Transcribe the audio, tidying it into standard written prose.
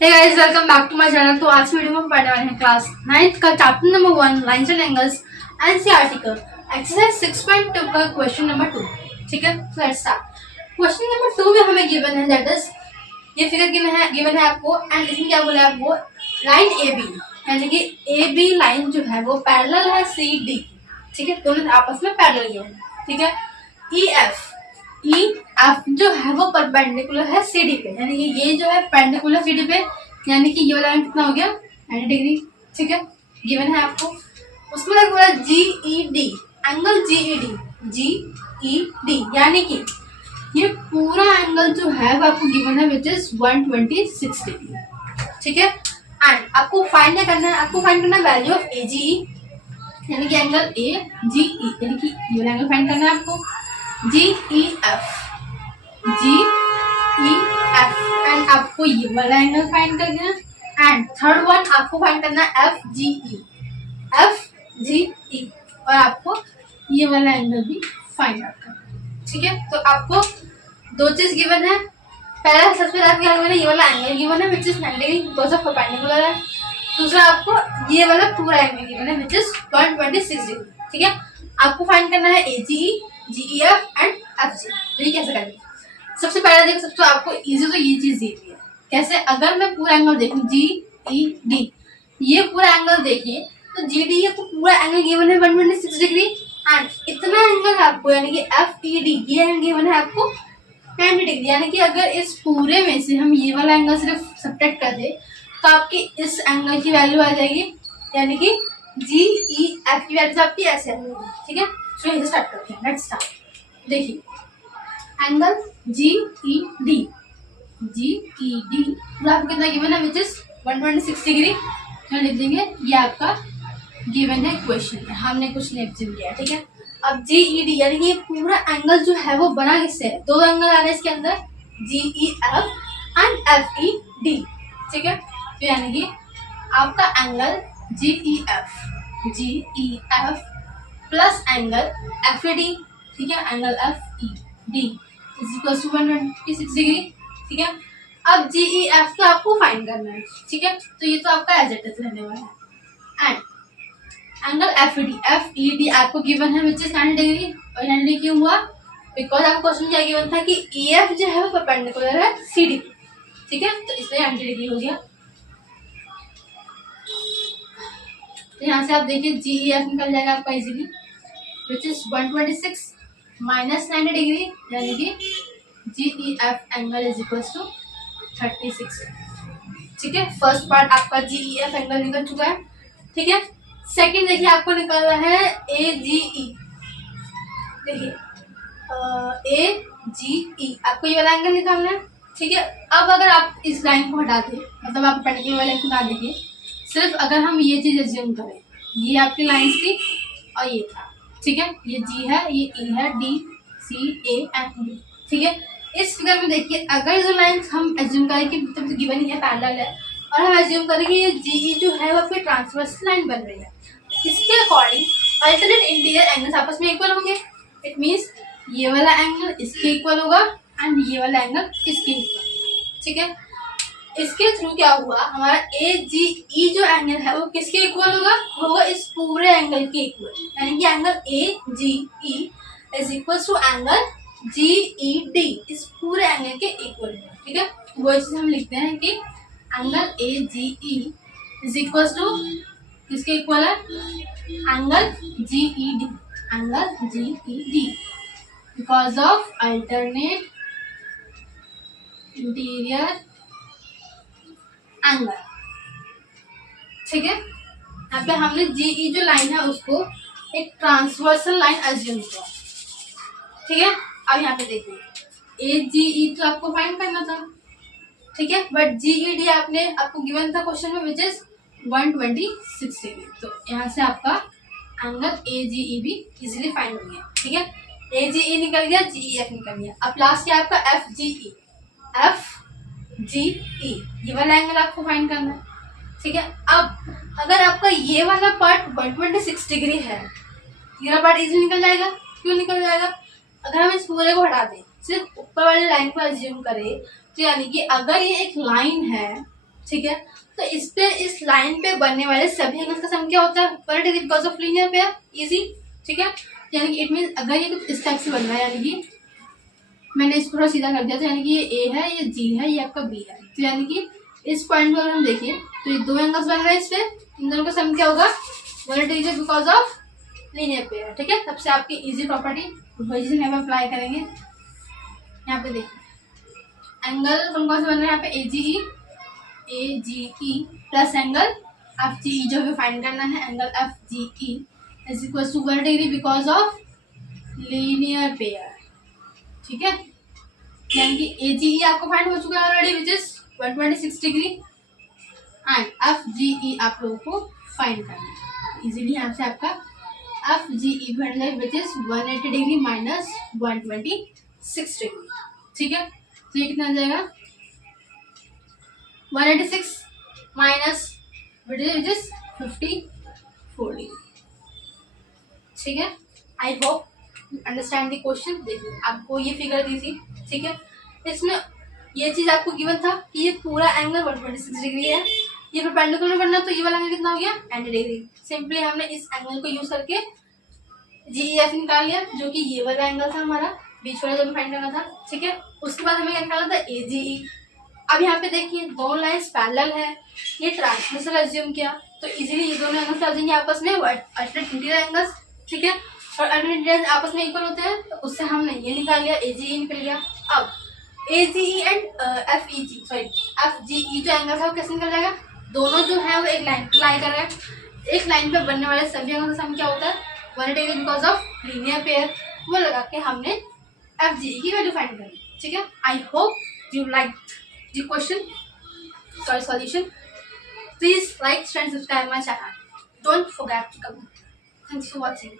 Hey guys, welcome back to my channel. तो आज की वीडियो में हम पढ़ने वाले हैं क्लास 9th का chapter number 1 lines and angles NCERT का एक्सरसाइज 6.2 का क्वेश्चन नंबर 2। ठीक है, so let's start. Question number 2 में हमें गिवन है, दैट इज ये फिगर गिवन है आपको, एंड इसमें क्या बोला है आपको, लाइन ए बी, यानी कि ए बी लाइन जो है वो पैरेलल है सी डी। ठीक है, दोनों आपस में पैरेलल जो है। ठीक है, ई एफ जो है वो परपेंडिकुलर है सीडी पे, यानी कि ये जो है परपेंडिकुलर सीडी पे, यानी कि ये वाला एंगल कितना हो गया 90 डिग्री। ठीक है, गिवन है आपको। उसके बाद बोला जीईडी, एंगल जीईडी, यानी कि ये पूरा एंगल जो है वो आपको गिवन है विच इज 126 डिग्री। ठीक है, एंड आपको फाइंड करना है वैल्यू ऑफ एजीई, यानी कि एंगल ए जी ई, यानी कि ये वाला एंगल फाइंड करना है आपको। जी ई एफ एंड आपको ये वाला एंगल फाइंड करना है, एंड थर्ड वन आपको फाइंड करना है एफ जी ई, और आपको ये वाला एंगल भी फाइंड आउट करना है। ठीक है, तो आपको दो चीज गिवन है। पहला सबसे पहले आपको गिवन है ये वाला एंगल गिवन है which is 90 degree because of perpendicular है। दूसरा आपको ये वाला पूरा एंगल गिवन है विच इज 126 डिग्री। ठीक है, आपको फाइंड करना है एजीई, जीईएफ एंड एफजी। तो ये कैसे करेंगे? सबसे पहले देखो, सबसे आपको इजी तो ये चीज दी है। कैसे? अगर मैं पूरा एंगल देखूं जी ई डी, ये पूरा एंगल देखिए तो जी डी ये तो पूरा एंगल गिवन है 126 डिग्री, एंड इतना एंगल आपको यानी कि एफ ई डी ये एंगल गिवन है आपको 90 डिग्री। यानी कि अगर इस पूरे में से हम ये वाला एंगल सिर्फ सब्ट्रैक्ट कर दे तो आपकी इस एंगल की वैल्यू आ जाएगी, यानी कि जी ई एफ की वैल्यू आपकी ऐसे आएगी। ठीक है, तो यही स्टार्ट करते हैं। Let's start. देखिए, एंगल जी ई डी पूरा आपको कितना गिवन है विच इज 126 डिग्री। तो लिख देंगे ये आपका गिवन है क्वेश्चन में, हमने कुछ नहीं एग्जिम किया। ठीक है, अब जी ई डी यानी कि ये पूरा एंगल जो है वो बना किससे है? दो एंगल आ रहे हैं इसके अंदर, G E F and F E D. ठीक है, तो यानी कि आपका angle G E F plus angle F E D, ठीक है, angle F E D is equal to 126 degree. ठीक है, अब जी ई एफ का आपको फाइंड करना है। ठीक है, तो ये तो आपका एज इट इज रहने वाला है। And angle F E D आपको गिवन है विच इज 90 डिग्री, और 90 डिग्री क्यों हुआ? बिकॉज आपको क्वेश्चन क्या गिवन था कि ई एफ जो है वो परपेंडिकुलर है सी डी। ठीक है, तो इसलिए 90 डिग्री हो गया। तो यहाँ से आप देखिए जी ई एफ निकल जाएगा आपका easily, which is 126 minus 90 degree, यानी कि G E F angle is equal to 36। ठीक है, फर्स्ट पार्ट आपका जी ई एफ एंगल निकल चुका है। ठीक है, सेकंड देखिए आपको निकालना है ए जी ई। देखिए ए जी ई आपको ये वाला एंगल निकालना है। ठीक है, अब अगर आप इस लाइन को हटा दें, मतलब आप पर्टिकुलर वाले को ना देखिए, सिर्फ अगर हम ये चीज एज्यूम करें, ये आपकी लाइंस थी और ये था। ठीक है, ये जी है, ये ई है, D C A and B. ठीक है, इस फिगर में देखिए अगर जो लाइंस हम एज्यूम करें कि तो गिवन ही है, पैरेलल है, और हम एज्यूम करें कि ये जी जो है वो फिर ट्रांसवर्सल लाइन बन रही है, इसके अकॉर्डिंग अल्टरनेट इंटीरियर एंगल्स आपस में इक्वल होंगे। इट मींस ये वाला एंगल इसके इक्वल होगा एंड ये वाला एंगल इसके इक्वल। ठीक है, इसके थ्रू क्या हुआ, हमारा ए जी ई जो एंगल है वो किसके इक्वल होगा इस पूरे एंगल के इक्वल, यानी कि angle A G E is equal to angle G E D, इस पूरे एंगल के इक्वल है। ठीक है, वो चीज हम लिखते हैं कि angle A G E is equal to किसके इक्वल है, angle G E D, because of alternate interior angle. ठीक है, यहाँ पे हमने जीई जो लाइन है उसको एक ट्रांसवर्सल लाइन एज्यूम किया। ठीक है, अब यहाँ पे देखिए ए जीई तो आपको फाइंड करना था। ठीक है, बट जीई डी आपको गिवन था क्वेश्चन में विच इज 126 डिग्री, तो यहाँ से आपका एंगल ए जीई भी इजीली फाइंड हो गया। ठीक है, ए जीई निकल गया, जीई एफ निकल गया। अब लास्ट क्या आपका एफ जी ई, ये वाला एंगल आपको फाइंड करना है। ठीक है, अब अगर आपका ये वाला पार्ट 126 डिग्री है, ये वाला पार्ट इजीली निकल जाएगा। क्यों निकल जाएगा? अगर हम इस पूरे को हटा दें, सिर्फ ऊपर वाली लाइन को एज्यूम करें, तो यानी कि अगर ये एक लाइन है, ठीक है। तो इस लाइन पे बनने वाले सभी एंगल्स का सम क्या होता है? 180 degree because of linear pair, easy. ठीक है, यानी कि इट मीन अगर ये कुछ इस टाइप से बन रहा है, यानी कि मैंने इसको थोड़ा सीधा कर दिया, तो यानी कि ये ए है, ये जी है, ये आपका बी है। तो यानी कि इस पॉइंट पर अगर हम देखिए तो ये दो एंगल्स बन रहे हैं, इस पे इन दोनों का सम क्या होगा? 180 degree because of linear pair. ठीक है, सबसे आपकी इजी प्रॉपर्टी वही चीज हम अप्लाई करेंगे। यहाँ पे देखिए एंगल कौन कौन से बन रहे हैं यहाँ पे? A G E plus angle F G E, जो हमें फाइंड करना है angle F G E is equal to 180 degree because of linear pair. ठीक है, यानी कि ए जी ई आपको फाइंड हो चुका है already, which is 126 degree, and F G E आप लोगों को फाइंड करना है इजीली। यहाँ से आपका एफ जी ई बन जाए which is 180 degree minus 126 degree. ठीक है, तो ये कितना आ जाएगा? 186 माइनस विच इज 54 डिग्री। ठीक है, I hope understand the question. देखिए आपको ये फिगर दी थी, ठीक है, इसमें ये चीज आपको गिवन था कि ये पूरा एंगल 126 डिग्री है, ये परपेंडिकुलर बनना, तो ये वाला एंगल कितना हो गया? 90 डिग्री। सिंपली हमने इस एंगल को यूज करके जीईएफ निकाल लिया, जो कि ये वाला एंगल था हमारा, बीच वाला जो फाइंड करना था। ठीक है, उसके बाद हमें क्या निकालना था? एजीई। अब यहाँ पे देखिए दोनों लाइंस पैरेलल है, ये ट्रांसवर्सल अज्यूम किया, तो इजीली ये दोनों एंगल्स आ जाएंगे आपस में अल्टरनेट इंटीरियर एंगल्स। ठीक है, और अल्टरनेट इंटीरियर आपस में इक्वल होते हैं, तो उससे हमने ये निकाल लिया, एजीई निकल गया। अब एजीई एंड एफईजी सॉरी एफजीई जो एंगल था वो कैसे निकल जाएगा? दोनों जो है वो एक लाइन पर लाई कर रहे हैं, एक लाइन पे बनने वाले सभी एंगल का सम क्या होता है? 180 degree because of linear pair. वो लगा के हमने एफजीई की वैल्यू फाइंड करनी। ठीक है, I hope you like the question, sorry solution. Please like, share, subscribe my channel, don't forget to comment. Thanks for watching.